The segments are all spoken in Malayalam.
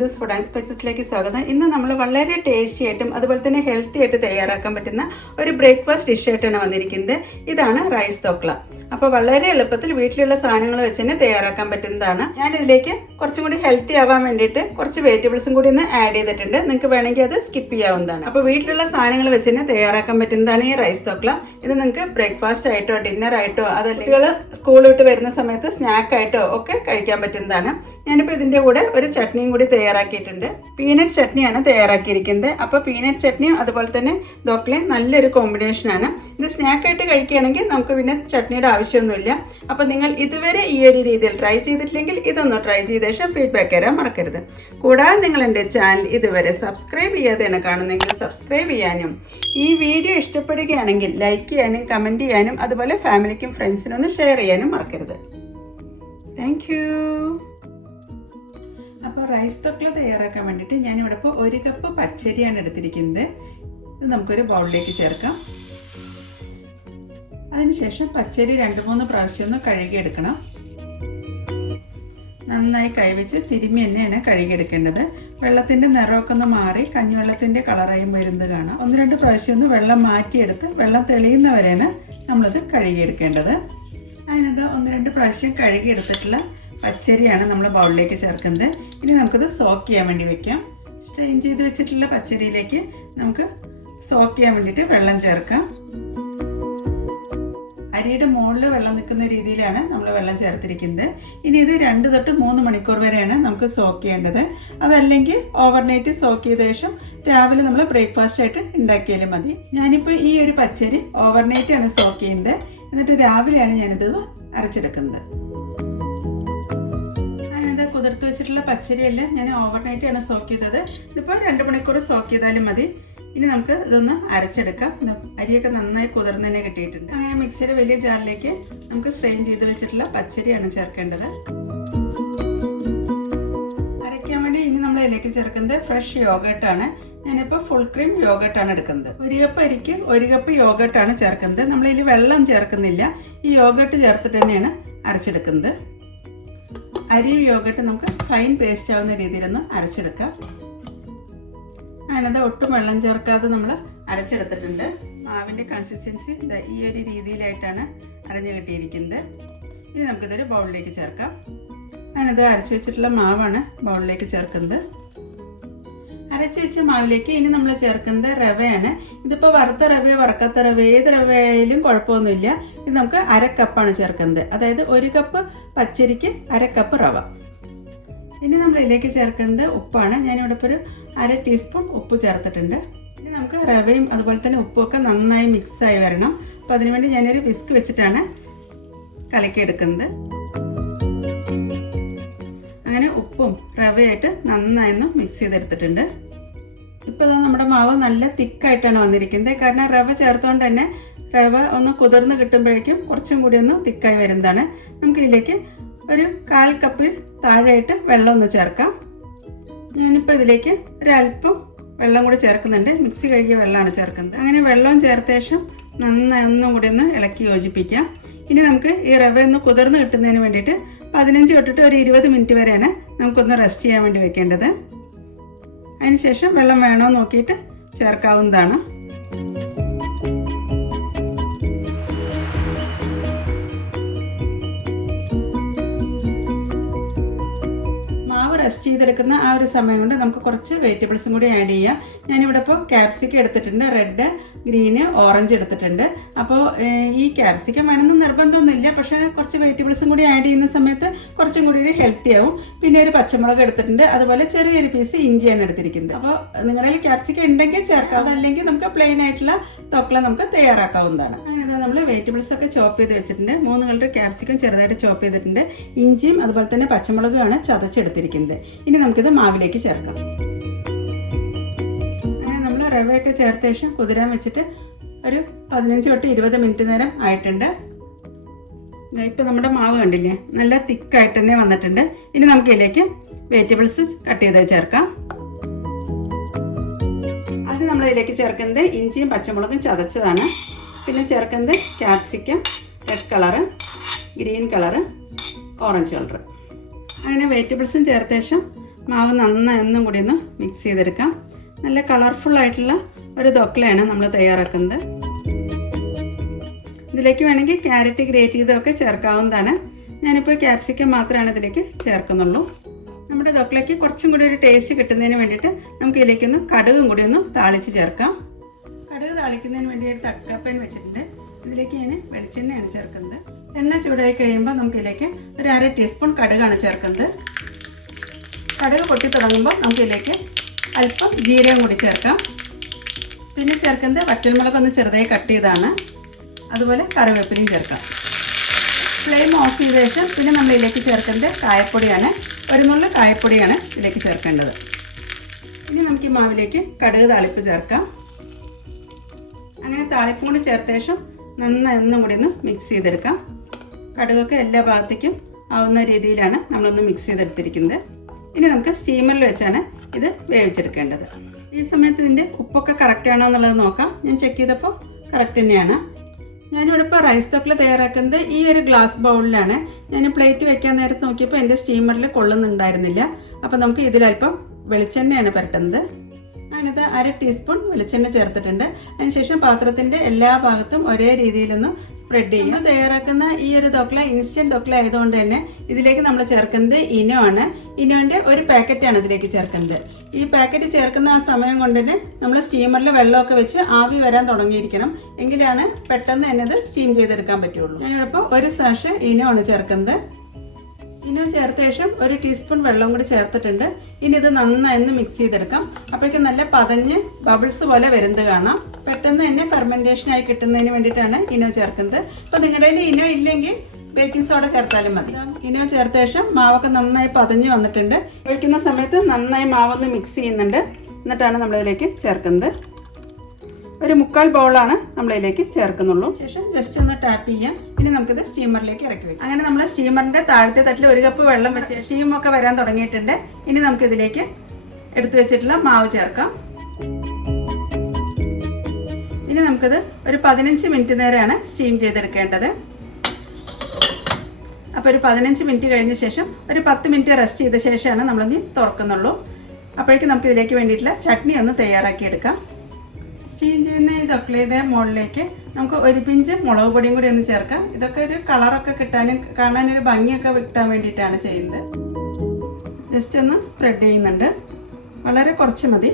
ബിന്ദുസ് ഫുഡ് ആൻഡ് സ്പൈസസിലേക്ക് സ്വാഗതം. ഇന്ന് നമ്മൾ വളരെ ടേസ്റ്റി ആയിട്ടും അതുപോലെ തന്നെ ഹെൽത്തി ആയിട്ട് തയ്യാറാക്കാൻ പറ്റുന്ന ഒരു ബ്രേക്ക്ഫാസ്റ്റ് ഡിഷ് ആയിട്ടാണ് വന്നിരിക്കുന്നത്. ഇതാണ് റൈസ് തോക്ല. അപ്പോൾ വളരെ എളുപ്പത്തിൽ വീട്ടിലുള്ള സാധനങ്ങൾ വെച്ച് തന്നെ തയ്യാറാക്കാൻ പറ്റുന്നതാണ്. ഞാനിതിലേക്ക് കുറച്ചും കൂടി ഹെൽത്തി ആവാൻ വേണ്ടിയിട്ട് കുറച്ച് വെജിറ്റബിൾസും കൂടി ഒന്ന് ആഡ് ചെയ്തിട്ടുണ്ട്. നിങ്ങൾക്ക് വേണമെങ്കിൽ അത് സ്കിപ്പ് ചെയ്യാവുന്നതാണ്. അപ്പോൾ വീട്ടിലുള്ള സാധനങ്ങൾ വെച്ച് തന്നെ തയ്യാറാക്കാൻ പറ്റുന്നതാണ് ഈ റൈസ് തോക്ല. ഇത് നിങ്ങൾക്ക് ബ്രേക്ക്ഫാസ്റ്റ് ആയിട്ടോ ഡിന്നർ ആയിട്ടോ അതല്ലെങ്കിൽ സ്കൂൾ വിട്ട് വരുന്ന സമയത്ത് സ്നാക്ക് ആയിട്ടോ ഒക്കെ കഴിക്കാൻ പറ്റുന്നതാണ്. ഞാനിപ്പോൾ ഇതിൻ്റെ കൂടെ ഒരു ചട്നിയും കൂടി തയ്യാറാക്കിയിട്ടുണ്ട്. പീനട്ട് ചട്നിയാണ് തയ്യാറാക്കിയിരിക്കുന്നത്. അപ്പോൾ പീനട്ട് ചട്നിയും അതുപോലെ തന്നെ ദോക്ലയും നല്ലൊരു കോമ്പിനേഷനാണ്. ഇത് സ്നാക്കായിട്ട് കഴിക്കുകയാണെങ്കിൽ നമുക്ക് പിന്നെ ചട്നിയുടെ ആവശ്യമൊന്നുമില്ല. അപ്പോൾ നിങ്ങൾ ഇതുവരെ ഈ ഒരു രീതിയിൽ ട്രൈ ചെയ്തിട്ടില്ലെങ്കിൽ ഇതൊന്ന് ട്രൈ ചെയ്ത ശേഷം ഫീഡ്ബാക്ക് തരാൻ മറക്കരുത്. കൂടാതെ നിങ്ങൾ എൻ്റെ ചാനൽ ഇതുവരെ സബ്സ്ക്രൈബ് ചെയ്യാതെയാണ് കാണുന്നതെങ്കിൽ സബ്സ്ക്രൈബ് ചെയ്യാനും ഈ വീഡിയോ ഇഷ്ടപ്പെടുകയാണെങ്കിൽ ലൈക്ക് ചെയ്യാനും കമൻറ്റ് ചെയ്യാനും അതുപോലെ ഫാമിലിക്കും ഫ്രണ്ട്സിനും ഒന്ന് ഷെയർ ചെയ്യാനും മറക്കരുത്. Thank you. അപ്പോൾ റൈസ് തോക്ല തയ്യാറാക്കാൻ വേണ്ടിയിട്ട് ഞാനിവിടെ ഇപ്പോൾ 1 കപ്പ് പച്ചരിയാണ് എടുത്തിരിക്കുന്നത്. ഇത് നമുക്കൊരു ബൗളിലേക്ക് ചേർക്കാം. അതിനുശേഷം പച്ചരി 2-3 പ്രാവശ്യം ഒന്ന് കഴുകിയെടുക്കണം. നന്നായി കൈവച്ച് തിരുമ്മി തന്നെയാണ് കഴുകിയെടുക്കേണ്ടത്. വെള്ളത്തിൻ്റെ നിറമൊക്കെ ഒന്ന് മാറി കഞ്ഞിവെള്ളത്തിൻ്റെ കളറായും വരുന്നത് കാണാം. 1-2 പ്രാവശ്യം ഒന്ന് വെള്ളം മാറ്റിയെടുത്ത് വെള്ളം തെളിയുന്നവരെയാണ് നമ്മളിത് കഴുകിയെടുക്കേണ്ടത്. അതിനത് 1-2 പ്രാവശ്യം കഴുകിയെടുത്തിട്ടുള്ള പച്ചരിയാണ് നമ്മൾ ബൗളിലേക്ക് ചേർക്കുന്നത്. ഇനി നമുക്കിത് സോക്ക് ചെയ്യാൻ വേണ്ടി വെക്കാം. സ്ട്രെയിൻ ചെയ്ത് വെച്ചിട്ടുള്ള പച്ചരിയിലേക്ക് നമുക്ക് സോക്ക് ചെയ്യാൻ വേണ്ടിയിട്ട് വെള്ളം ചേർക്കാം. അരിയുടെ മുകളിൽ വെള്ളം നിൽക്കുന്ന രീതിയിലാണ് നമ്മൾ വെള്ളം ചേർത്തിരിക്കുന്നത്. ഇനി ഇത് 2 തൊട്ട് 3 മണിക്കൂർ വരെയാണ് നമുക്ക് സോക്ക് ചെയ്യേണ്ടത്. അതല്ലെങ്കിൽ ഓവർനൈറ്റ് സോക്ക് ചെയ്ത ശേഷം രാവിലെ നമ്മൾ ബ്രേക്ക്ഫാസ്റ്റ് ആയിട്ട് ഉണ്ടാക്കിയാലും മതി. ഞാനിപ്പോൾ ഈ ഒരു പച്ചരി ഓവർനൈറ്റ് ആണ് സോക്ക് ചെയ്യുന്നത്. എന്നിട്ട് രാവിലെയാണ് ഞാനിത് അരച്ചെടുക്കുന്നത്. കുതിർത്ത് വെച്ചിട്ടുള്ള പച്ചരിയല്ല, ഞാൻ ഓവർനൈറ്റ് ആണ് സോക്ക് ചെയ്തത്. ഇതിപ്പോൾ 2 മണിക്കൂർ സോക്ക് ചെയ്താലും മതി. ഇനി നമുക്ക് ഇതൊന്ന് അരച്ചെടുക്കാം. അരിയൊക്കെ നന്നായി കുതിർന്ന് തന്നെ കിട്ടിയിട്ടുണ്ട്. അങ്ങനെ മിക്സിയുടെ വലിയ ജാറിലേക്ക് നമുക്ക് സ്ട്രെയിൻ ചെയ്ത് വെച്ചിട്ടുള്ള പച്ചരിയാണ് ചേർക്കേണ്ടത്. അരയ്ക്കാൻ വേണ്ടി ഇനി നമ്മൾ ഇതിലേക്ക് ചേർക്കുന്നത് ഫ്രഷ് യോഗേർട്ടാണ്. ഞാനിപ്പോൾ ഫുൾ ക്രീം യോഗേർട്ടാണ് എടുക്കുന്നത്. 1 കപ്പ് അരിക്ക് 1 കപ്പ് യോഗേർട്ടാണ് ചേർക്കുന്നത്. നമ്മളിതിൽ വെള്ളം ചേർക്കുന്നില്ല. ഈ യോഗേർട്ട് ചേർത്തിട്ട് തന്നെയാണ് അരച്ചെടുക്കുന്നത്. അരിയും യോഗേർട്ട് നമുക്ക് ഫൈൻ പേസ്റ്റ് ആവുന്ന രീതിയിലൊന്ന് അരച്ചെടുക്കാം. അതിനകത്ത് ഒട്ടും വെള്ളം ചേർക്കാതെ നമ്മൾ അരച്ചെടുത്തിട്ടുണ്ട്. മാവിൻ്റെ കൺസിസ്റ്റൻസി ഈ ഒരു രീതിയിലായിട്ടാണ് അരഞ്ഞു കിട്ടിയിരിക്കുന്നത്. ഇനി നമുക്കിതൊരു ബൗളിലേക്ക് ചേർക്കാം. അതിനകത്ത് അരച്ച് വെച്ചിട്ടുള്ള മാവാണ് ബൗളിലേക്ക് ചേർക്കുന്നത്. അരച്ച് വെച്ച മാവിലേക്ക് ഇനി നമ്മൾ ചേർക്കുന്നത് റവയാണ്. ഇതിപ്പോൾ വറുത്ത റവയോ വറക്കാത്ത റവയോ ഏത് റവ ആയാലും കുഴപ്പമൊന്നുമില്ല. ഇത് നമുക്ക് 1/2 കപ്പാണ് ചേർക്കുന്നത്. അതായത് 1 കപ്പ് പച്ചരിക്ക് 1/2 കപ്പ് റവ. ഇനി നമ്മൾ ഇതിലേക്ക് ചേർക്കുന്നത് ഉപ്പാണ്. ഞാനിവിടെ ഇപ്പോൾ ഒരു 1/2 ടീസ്പൂൺ ഉപ്പ് ചേർത്തിട്ടുണ്ട്. ഇനി നമുക്ക് റവയും അതുപോലെ തന്നെ ഉപ്പുമൊക്കെ നന്നായി മിക്സായി വരണം. അപ്പോൾ അതിനുവേണ്ടി ഞാനൊരു വിസ്ക് വെച്ചിട്ടാണ് കലക്കിയെടുക്കുന്നത്. അങ്ങനെ ഉപ്പും റവയായിട്ട് നന്നായി ഒന്ന് മിക്സ് ചെയ്തെടുത്തിട്ടുണ്ട്. ഇപ്പോൾ നമ്മുടെ മാവ് നല്ല തിക്കായിട്ടാണ് വന്നിരിക്കുന്നത്. കാരണം റവ ചേർത്തുകൊണ്ട് തന്നെ റവ ഒന്ന് കുതിർന്ന് കിട്ടുമ്പോഴേക്കും കുറച്ചും കൂടി ഒന്ന് തിക്കായി വരുന്നതാണ്. നമുക്ക് ഇതിലേക്ക് ഒരു 1/4 കപ്പിൽ താഴെയായിട്ട് വെള്ളം ഒന്ന് ചേർക്കാം. ഞാനിപ്പോൾ ഇതിലേക്ക് ഒരല്പം വെള്ളം കൂടി ചേർക്കുന്നുണ്ട്. മിക്സി കഴുകിയ വെള്ളമാണ് ചേർക്കുന്നത്. അങ്ങനെ വെള്ളം ചേർത്ത ശേഷം നന്നായി ഒന്നും കൂടി ഒന്ന് ഇളക്കി യോജിപ്പിക്കാം. ഇനി നമുക്ക് ഈ റവ ഒന്ന് കുതിർന്ന് കിട്ടുന്നതിന് വേണ്ടിയിട്ട് 15 തൊട്ടിട്ട് ഒരു 20 മിനിറ്റ് വരെയാണ് നമുക്കൊന്ന് റെസ്റ്റ് ചെയ്യാൻ വേണ്ടി വെക്കേണ്ടത്. അതിനുശേഷം വെള്ളം വേണോ നോക്കിയിട്ട് ചേർക്കാവുന്നതാണ്. റെസ്റ്റ് ചെയ്തെടുക്കുന്ന ആ ഒരു സമയം കൊണ്ട് നമുക്ക് കുറച്ച് വെജിറ്റബിൾസും കൂടി ആഡ് ചെയ്യാം. ഞാനിവിടെ ഇപ്പോൾ ക്യാപ്സിക്കം എടുത്തിട്ടുണ്ട്. റെഡ്, ഗ്രീന്, ഓറഞ്ച് എടുത്തിട്ടുണ്ട്. അപ്പോൾ ഈ ക്യാപ്സിക്കം വേണമെന്ന് നിർബന്ധമൊന്നുമില്ല. പക്ഷേ കുറച്ച് വെജിറ്റബിൾസും കൂടി ആഡ് ചെയ്യുന്ന സമയത്ത് കുറച്ചും കൂടി ഒരു ഹെൽത്തി ആവും. പിന്നെ ഒരു പച്ചമുളക് എടുത്തിട്ടുണ്ട്. അതുപോലെ ചെറിയൊരു പീസ് ഇഞ്ചിയാണ് എടുത്തിരിക്കുന്നത്. അപ്പോൾ നിങ്ങളുടെ ക്യാപ്സിക്കം ഉണ്ടെങ്കിൽ ചേർക്കാം. അതല്ലെങ്കിൽ നമുക്ക് പ്ലെയിൻ ആയിട്ടുള്ള തോക്ല നമുക്ക് തയ്യാറാക്കാവുന്നതാണ്. അങ്ങനെ നമ്മൾ വെജിറ്റബിൾസ് ഒക്കെ ചോപ്പ് ചെയ്ത് വെച്ചിട്ടുണ്ട്. 3 കളർ ക്യാപ്സിക്കം ചെറുതായിട്ട് ചോപ്പ് ചെയ്തിട്ടുണ്ട്. ഇഞ്ചിയും അതുപോലെ തന്നെ പച്ചമുളകുമാണ് ചതച്ചെടുത്തിരിക്കുന്നത്. ഇനി നമുക്കിത് മാവിലേക്ക് ചേർക്കാം. അങ്ങനെ നമ്മൾ റവയൊക്കെ ചേർത്ത ശേഷം കുതിരാൻ വെച്ചിട്ട് ഒരു 15 തൊട്ട് 20 മിനിറ്റ് നേരം ആയിട്ടുണ്ട്. ഇപ്പോൾ നമ്മുടെ മാവ് കണ്ടില്ലേ, നല്ല തിക്കായിട്ട് തന്നെ വന്നിട്ടുണ്ട്. ഇനി നമുക്ക് ഇതിലേക്ക് വെജിറ്റബിൾസ് കട്ട് ചെയ്ത് ചേർക്കാം. അത് നമ്മൾ ഇതിലേക്ക് ചേർക്കുന്നത് ഇഞ്ചിയും പച്ചമുളകും ചതച്ചതാണ്. പിന്നെ ചേർക്കുന്നത് capsicum, red colour, green colour, orange colour. അങ്ങനെ വെജിറ്റബിൾസും ചേർത്ത ശേഷം മാവ് നന്നായി ഒന്നും കൂടി ഒന്ന് മിക്സ് ചെയ്തെടുക്കാം. നല്ല കളർഫുള്ളായിട്ടുള്ള ഒരു ദോക്ലയാണ് നമ്മൾ തയ്യാറാക്കുന്നത്. ഇതിലേക്ക് വേണമെങ്കിൽ ക്യാരറ്റ് ഗ്രേറ്റ് ചെയ്തൊക്കെ ചേർക്കാവുന്നതാണ്. ഞാനിപ്പോൾ ക്യാപ്സിക്കം മാത്രമാണ് ഇതിലേക്ക് ചേർക്കുന്നുള്ളൂ. നമ്മുടെ ദോക്ലയ്ക്ക് കുറച്ചും കൂടി ഒരു ടേസ്റ്റ് കിട്ടുന്നതിന് വേണ്ടിയിട്ട് നമുക്ക് ഇതിലേക്കൊന്ന് കടുകും കൂടി ഒന്ന് താളിച്ച് ചേർക്കാം. കടുക് താളിക്കുന്നതിന് വേണ്ടി ഒരു തട്ടപ്പാൻ വെച്ചിട്ടുണ്ട്. ഇതിലേക്ക് ഞാൻ വെളിച്ചെണ്ണയാണ് ചേർക്കുന്നത്. എണ്ണ ചൂടായി കഴിയുമ്പോൾ നമുക്കിതിലേക്ക് ഒരു 1/2 ടീസ്പൂൺ കടുകാണ് ചേർക്കുന്നത്. കടുക് പൊട്ടി തുടങ്ങുമ്പോൾ നമുക്കിതിലേക്ക് അല്പം ജീരകം കൂടി ചേർക്കാം. പിന്നെ ചേർക്കുന്നത് വറ്റൽമുളകൊന്ന് ചെറുതായി കട്ട് ചെയ്താണ്. അതുപോലെ കറിവേപ്പിലയും ചേർക്കാം. ഫ്ലെയിം ഓഫ് ചെയ്ത ശേഷം പിന്നെ നമ്മൾ ഇതിലേക്ക് ചേർക്കുന്നത് കായപ്പൊടിയാണ്. ഒരു നുള്ളു കായപ്പൊടിയാണ് ഇതിലേക്ക് ചേർക്കേണ്ടത്. ഇനി നമുക്ക് ഈ മാവിലേക്ക് കടുക് താളിപ്പ് ചേർക്കാം. അങ്ങനെ താളിപ്പും കൂടി ചേർത്ത ശേഷം നന്നായി ഒന്നും കൂടി ഒന്ന് മിക്സ് ചെയ്തെടുക്കാം. കടുകൊക്കെ എല്ലാ ഭാഗത്തേക്കും ആവുന്ന രീതിയിലാണ് നമ്മളൊന്ന് മിക്സ് ചെയ്തെടുത്തിരിക്കുന്നത്. ഇനി നമുക്ക് സ്റ്റീമറിൽ വെച്ചാണ് ഇത് വേവിച്ചെടുക്കേണ്ടത്. ഈ സമയത്ത് ഇതിൻ്റെ ഉപ്പൊക്കെ കറക്റ്റ് ആണോ എന്നുള്ളത് നോക്കാം. ഞാൻ ചെക്ക് ചെയ്തപ്പോൾ കറക്റ്റ് തന്നെയാണ്. ഞാനിവിടെ ഇപ്പോൾ റൈസ് തോക്ല തയ്യാറാക്കുന്നത് ഈ ഒരു ഗ്ലാസ് ബൗളിലാണ്. ഞാൻ പ്ലേറ്റ് വെക്കാൻ നേരത്ത് നോക്കിയപ്പോൾ എൻ്റെ സ്റ്റീമറിൽ കൊള്ളുന്നുണ്ടായിരുന്നില്ല. അപ്പോൾ നമുക്ക് ഇതിലൽപ്പം വെളിച്ചെണ്ണയാണ് പുരട്ടുന്നത്. ഞാനിത് 1/2 ടീസ്പൂൺ വെളിച്ചെണ്ണ ചേർത്തിട്ടുണ്ട്. അതിനുശേഷം പാത്രത്തിൻ്റെ എല്ലാ ഭാഗത്തും ഒരേ രീതിയിലൊന്ന് സ്പ്രെഡ് ചെയ്യും. തയ്യാറാക്കുന്ന ഈ ഒരു ദോക്ല ഇൻസ്റ്റൻറ്റ് ദോക്ല ആയതുകൊണ്ട് തന്നെ ഇതിലേക്ക് നമ്മൾ ചേർക്കുന്നത് ഇനോ ആണ്. ഇനോൻ്റെ ഒരു പാക്കറ്റാണ് ഇതിലേക്ക് ചേർക്കുന്നത്. ഈ പാക്കറ്റ് ചേർക്കുന്ന ആ സമയം കൊണ്ട് തന്നെ നമ്മൾ സ്റ്റീമറിൽ വെള്ളമൊക്കെ വെച്ച് ആവി വരാൻ തുടങ്ങിയിരിക്കണം. എങ്കിലാണ് പെട്ടെന്ന് തന്നെ ഇത് സ്റ്റീം ചെയ്തെടുക്കാൻ പറ്റുള്ളൂ. ഞാനിവിടെ ഒരു സാഷ് ഇനോ ആണ് ചേർക്കുന്നത്. ഇനോ ചേർത്ത ശേഷം 1 ടീസ്പൂൺ വെള്ളം കൂടി ചേർത്തിട്ടുണ്ട്. ഇനി ഇത് നന്നായി മിക്സ് ചെയ്തെടുക്കാം. അപ്പോഴേക്കും നല്ല പതഞ്ഞ് ബബിൾസ് പോലെ വരുന്നത് കാണാം. പെട്ടെന്ന് തന്നെ ഫെർമെൻറ്റേഷനായി കിട്ടുന്നതിന് വേണ്ടിയിട്ടാണ് ഇനോ ചേർക്കുന്നത്. അപ്പോൾ നിങ്ങളുടെ കയ്യിൽ ഇനോ ഇല്ലെങ്കിൽ ബേക്കിംഗ് സോഡ ചേർത്താലും മതി. ഇനോ ചേർത്ത ശേഷം മാവൊക്കെ നന്നായി പതഞ്ഞ് വന്നിട്ടുണ്ട്. ഒഴിക്കുന്ന സമയത്ത് നന്നായി മാവൊന്ന് മിക്സ് ചെയ്യുന്നുണ്ട്. എന്നിട്ടാണ് നമ്മളിതിലേക്ക് ചേർക്കുന്നത്. ഒരു 1/4 ബൗളാണ് നമ്മളിതിലേക്ക് ചേർക്കുന്നുള്ളൂ. ശേഷം ജസ്റ്റ് ഒന്ന് ടാപ്പ് ചെയ്യാം. ഇനി നമുക്കിത് സ്റ്റീമറിലേക്ക് ഇറക്കി വയ്ക്കാം. അങ്ങനെ നമ്മൾ സ്റ്റീമറിൻ്റെ താഴത്തെ തട്ടിൽ 1 കപ്പ് വെള്ളം വെച്ച് സ്റ്റീമൊക്കെ വരാൻ തുടങ്ങിയിട്ടുണ്ട്. ഇനി നമുക്കിതിലേക്ക് എടുത്തു വെച്ചിട്ടുള്ള മാവ് ചേർക്കാം. ഇനി നമുക്കിത് ഒരു 15 മിനിറ്റ് നേരമാണ് സ്റ്റീം ചെയ്തെടുക്കേണ്ടത്. അപ്പോൾ ഒരു 15 മിനിറ്റ് കഴിഞ്ഞ ശേഷം ഒരു 10 മിനിറ്റ് റെസ്റ്റ് ചെയ്ത ശേഷമാണ് നമ്മളിനി തുറക്കുന്നുള്ളൂ. അപ്പോഴേക്കും നമുക്കിതിലേക്ക് വേണ്ടിയിട്ടുള്ള ചട്നി ഒന്ന് തയ്യാറാക്കിയെടുക്കാം. സ്റ്റീം ചെയ്യുന്ന ഈ ദോക്ലയുടെ മുകളിലേക്ക് നമുക്ക് 1 പിഞ്ച് മുളക് പൊടിയും കൂടി ഒന്ന് ചേർക്കാം. ഇതൊക്കെ ഒരു കളറൊക്കെ കിട്ടാനും കാണാനൊരു ഭംഗിയൊക്കെ കിട്ടാൻ വേണ്ടിയിട്ടാണ് ചെയ്യുന്നത്. ജസ്റ്റ് ഒന്ന് സ്പ്രെഡ് ചെയ്യുന്നുണ്ട്. വളരെ കുറച്ച് മതി.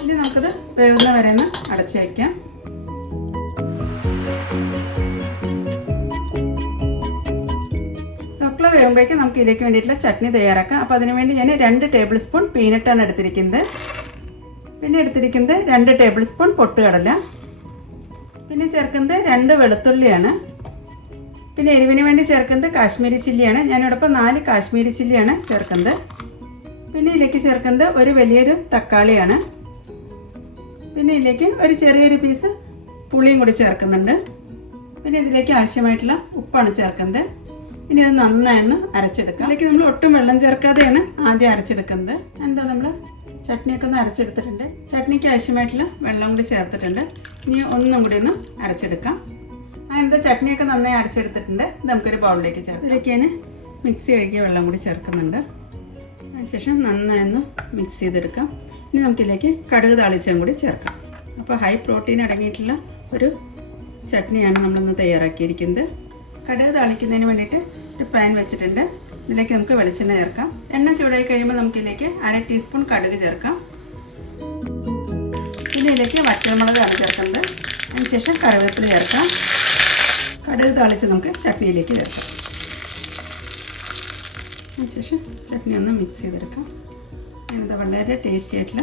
ഇനി നമുക്കിത് വേവുന്ന വരെ ഒന്ന് അടച്ചു വയ്ക്കാം. ദോക്ല വേവുമ്പോഴേക്കും നമുക്ക് ഇതിലേക്ക് വേണ്ടിയിട്ടുള്ള ചട്നി തയ്യാറാക്കാം. അപ്പോൾ അതിനുവേണ്ടി ഞാൻ 2 ടേബിൾ സ്പൂൺ പീനട്ടാണ് എടുത്തിരിക്കുന്നത്. പിന്നെ എടുത്തിരിക്കുന്നത് 2 ടേബിൾ സ്പൂൺ പൊട്ടുകടല. പിന്നെ ചേർക്കുന്നത് 2 വെളുത്തുള്ളിയാണ്. പിന്നെ എരിവിന് വേണ്ടി ചേർക്കുന്നത് കാശ്മീരി ചില്ലിയാണ്. ഞാനിവിടെ ഇപ്പോൾ 4 കാശ്മീരി ചില്ലിയാണ് ചേർക്കുന്നത്. പിന്നെ ഇതിലേക്ക് ചേർക്കുന്നത് ഒരു വലിയൊരു തക്കാളിയാണ്. പിന്നെ ഇതിലേക്ക് ഒരു ചെറിയൊരു പീസ് പുളിയും കൂടി ചേർക്കുന്നുണ്ട്. പിന്നെ ഇതിലേക്ക് ആവശ്യമായിട്ടുള്ള ഉപ്പാണ് ചേർക്കുന്നത്. ഇനി അത് നന്നായി അരച്ചെടുക്കാം. അതിലേക്ക് നമ്മൾ ഒട്ടും വെള്ളം ചേർക്കാതെയാണ് ആദ്യം അരച്ചെടുക്കുന്നത്. എന്താ നമ്മൾ ചട്നിയൊക്കെ ഒന്ന് അരച്ചെടുത്തിട്ടുണ്ട്. ചട്നിക്ക് ആവശ്യമായിട്ടുള്ള വെള്ളം കൂടി ചേർത്തിട്ടുണ്ട്. ഇനി ഒന്നും കൂടി ഒന്ന് അരച്ചെടുക്കാം. അങ്ങനത്തെ ചട്നിയൊക്കെ നന്നായി അരച്ചെടുത്തിട്ടുണ്ട്. ഇത് നമുക്കൊരു ബൗളിലേക്ക് ചേർക്കാം. ഇതിലേക്ക് ഞാൻ മിക്സി കഴുകിയ വെള്ളം കൂടി ചേർക്കുന്നുണ്ട്. അതിനുശേഷം നന്നായി മിക്സ് ചെയ്തെടുക്കാം. ഇനി നമുക്കിതിലേക്ക് കടുക് താളിച്ചതും കൂടി ചേർക്കാം. അപ്പോൾ ഹൈ പ്രോട്ടീൻ അടങ്ങിയിട്ടുള്ള ഒരു ചട്നിയാണ് നമ്മളിന്ന് തയ്യാറാക്കിയിരിക്കുന്നത്. കടുക് താളിക്കുന്നതിന് വേണ്ടിയിട്ട് ഒരു പാൻ വെച്ചിട്ടുണ്ട്. ഇതിലേക്ക് നമുക്ക് വെളിച്ചെണ്ണ ചേർക്കാം. എണ്ണ ചൂടായി കഴിയുമ്പോൾ നമുക്കിതിലേക്ക് 1/2 ടീസ്പൂൺ കടുക് ചേർക്കാം. പിന്നെ ഇതിലേക്ക് വറ്റൽമുളകാണ് ചേർക്കുന്നത്. അതിനുശേഷം കറിവേപ്പില ചേർക്കാം. കടുക് താളിച്ച് നമുക്ക് ചട്നിയിലേക്ക് ചേർക്കാം. അതിനുശേഷം ചട്നി ഒന്ന് മിക്സ് ചെയ്തെടുക്കാം. ഞാനിത് വളരെ ടേസ്റ്റി ആയിട്ടുള്ള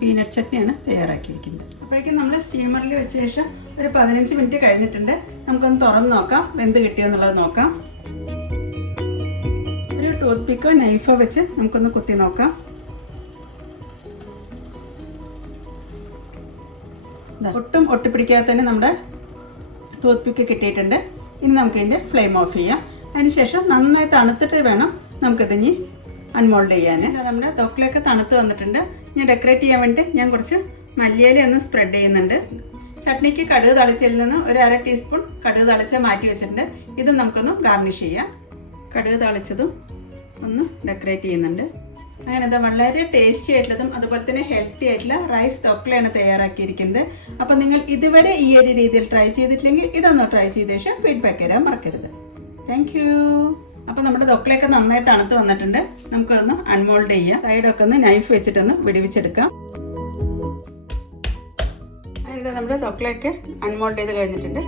പീനട്ട് ചട്നിയാണ് തയ്യാറാക്കിയിരിക്കുന്നത്. അപ്പോഴേക്കും നമ്മൾ സ്റ്റീമറിൽ വെച്ച ശേഷം ഒരു 15 മിനിറ്റ് കഴിഞ്ഞിട്ടുണ്ട്. നമുക്കൊന്ന് തുറന്ന് നോക്കാം വെന്ത് കിട്ടിയോ എന്നുള്ളത് നോക്കാം. ഒരു ടൂത്ത് പിക്കോ നൈഫോ വെച്ച് നമുക്കൊന്ന് കുത്തി നോക്കാം. ഒട്ടും ഒട്ടിപ്പിടിക്കാതെ തന്നെ നമ്മുടെ ടൂത്ത് പിക്ക് കിട്ടിയിട്ടുണ്ട്. ഇനി നമുക്കിതിൻ്റെ ഫ്ലെയിം ഓഫ് ചെയ്യാം. അതിനുശേഷം നന്നായി തണുത്തിട്ട് വേണം നമുക്കിതിനി അൺമോൾഡ് ചെയ്യാൻ. നമ്മുടെ ദോക്ലയൊക്കെ തണുത്ത് വന്നിട്ടുണ്ട്. ഞാൻ ഡെക്കറേറ്റ് ചെയ്യാൻ വേണ്ടി ഞാൻ കുറച്ച് മല്ലിയില ഒന്ന് സ്പ്രെഡ് ചെയ്യുന്നുണ്ട്. ചട്നിക്ക് കടുക് തളിച്ചതിൽ നിന്ന് ഒരു 1/2 ടീസ്പൂൺ കടുക് തളിച്ച് മാറ്റി വെച്ചിട്ടുണ്ട്. ഇത് നമുക്കൊന്ന് ഗാർണിഷ് ചെയ്യാം. കടുക് തളിച്ചതും ഒന്ന് ഡെക്കറേറ്റ് ചെയ്യുന്നുണ്ട്. അങ്ങനെ എന്താ വളരെ ടേസ്റ്റി ആയിട്ടുള്ളതും അതുപോലെ തന്നെ ഹെൽത്തി ആയിട്ടുള്ള റൈസ് തൊക്ലയാണ് തയ്യാറാക്കിയിരിക്കുന്നത്. അപ്പോൾ നിങ്ങൾ ഇതുവരെ ഈ ഒരു രീതിയിൽ ട്രൈ ചെയ്തിട്ടില്ലെങ്കിൽ ഇതൊന്ന് ട്രൈ ചെയ്ത ശേഷം ഫീഡ്ബാക്ക് തരാൻ മറക്കരുത്. Thank you. അപ്പോൾ നമ്മുടെ തൊക്ലയൊക്കെ നന്നായി തണുത്ത് വന്നിട്ടുണ്ട്. നമുക്കൊന്ന് അൺമോൾഡ് ചെയ്യാം. സൈഡൊക്കെ ഒന്ന് നൈഫ് വെച്ചിട്ടൊന്ന് വിടിവിച്ചെടുക്കാം. അതിൻ്റെ നമ്മുടെ തൊക്ലയൊക്കെ അൺമോൾഡ് ചെയ്ത് കഴിഞ്ഞിട്ടുണ്ട്.